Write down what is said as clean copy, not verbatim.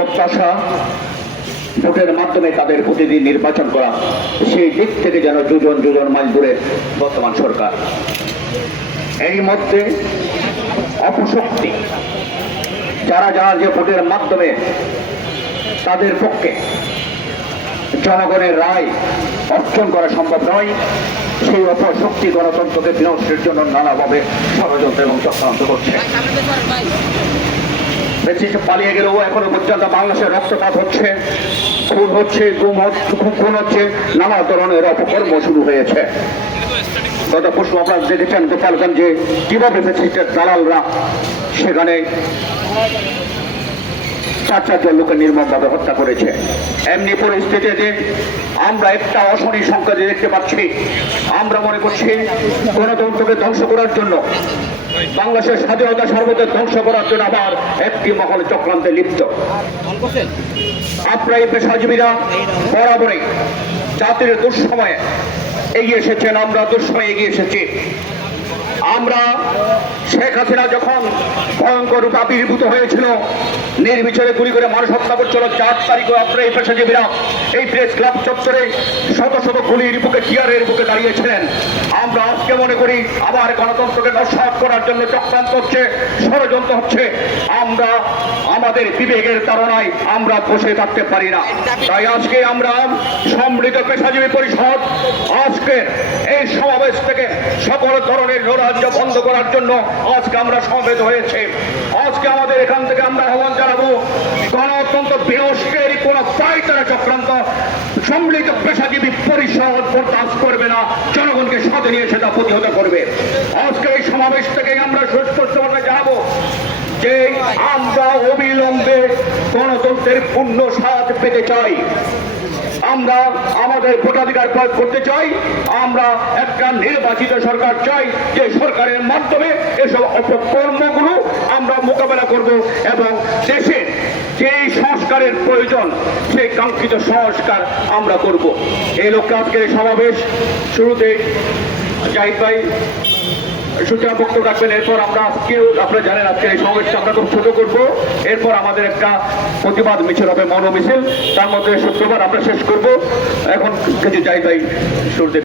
প্রত্যাশা ভোটের মাধ্যমে তাদের প্রতিনিধি নির্বাচন করা, সেই দিক থেকে যেন যোজন মাইল দূরে বর্তমান সরকার। এই মধ্যে অপশক্তি যারা যে ভোটের মাধ্যমে তাদের পক্ষে জনগণের রায় অর্জন করা সম্ভব নয়, সেই অপশক্তি গণতন্ত্রকে বিনষ্টের জন্য নানাভাবে ষড়যন্ত্র এবং চক্রান্ত করছে। পালিয়ে গেলেও এখনো পর্যন্ত বাংলাদেশের রক্তপাত হচ্ছে, খুন হচ্ছে, খুন হচ্ছে, নানা ধরনের অপকর্ম শুরু হয়েছে। গত পরশু আপনারা দেখেছেন গোপালগঞ্জে কিভাবে ফ্যাসিস্টের দালালরা সেখানে 4 লোকের নির্মমভাবে হত্যা করেছে। এমনি পরিস্থিতিতে আমরা একটা অশনি সংখ্যা দেখতে পাচ্ছি। আমরা মনে করছি গণতন্ত্রকে ধ্বংস করার জন্য, বাংলাদেশের স্বাধীনতা সার্বভৌমত্ব ধ্বংস করার জন্য আবার একটি মহল চক্রান্তে লিপ্ত। আপনারা এই পেশাজীবীরা বরাবরই জাতির দুঃসময়ে এগিয়ে এসেছেন, আমরা দুঃসময়ে এগিয়ে এসেছি। আমরা শেখ হাসিনা যখন ভয়ঙ্কর রূপে আবির্ভূত হয়েছিল, নির্বিচারে গুলি করে মানুষ হত্যা করছিল, 4 তারিখে আপনারা এই পেশাজীবীরা এই প্রেস ক্লাব চত্বরে শত শত গুলির বুকে, টিয়ারের বুকে দাঁড়িয়েছিলেন। আমরা আজকে মনে করি আবার গণতন্ত্রকে নস্যাৎ করার জন্য চক্রান্ত হচ্ছে, ষড়যন্ত্র হচ্ছে। আমরা আমাদের বিবেকের তাড়নায় আমরা বসে থাকতে পারি না। তাই আজকে আমরা সম্মিলিত পেশাজীবী পরিষদ আজকের এই সমাবেশ থেকে সকল ধরনের নৈরাজ্য বন্ধ করার জন্য আজকে আমরা সমবেত হয়েছে। আজকে আমাদের এখান থেকে আমরা আহ্বান জানাবো, গণতন্ত্র বিনষ্টের কোন পায়তারা চক্রান্ত সম্মিলিত পেশাজীবী পরিষদ বরদাস্ত করবে না, জনগণকে সাথে নিয়ে সেটা প্রতিহত করবে। আজকে এই সমাবেশ থেকে আমরা সুস্পষ্টভাবে জানাবো যে আমরা অবিলম্বে গণতন্ত্রের পূর্ণ স্বাদ পেতে চাই। আমরা আমাদের ভোটাধিকার প্রয়োগ করতে চাই। আমরা একটা নির্বাচিত সরকার চাই, যে সরকারের মাধ্যমে এসব অপকর্মগুলো আমরা মোকাবেলা করব এবং দেশে যেই সংস্কারের প্রয়োজন সেই কাঙ্ক্ষিত সংস্কার আমরা করব। এই লক্ষ্যে আজকের এই সমাবেশ। শুরুতে জাহিদ ভাই সূচনা বক্তব্য রাখবেন। এরপর আমরা আজকেও আপনারা জানেন আজকের এই সমাবেশটা আমরা খুব ছোট করব। এরপর আমাদের একটা প্রতিবাদ মিছিল হবে, মৌন মিছিল, তার মধ্যে শুক্রবার আমরা শেষ করব। এখন কিছু জাহিদ ভাই শুরুতে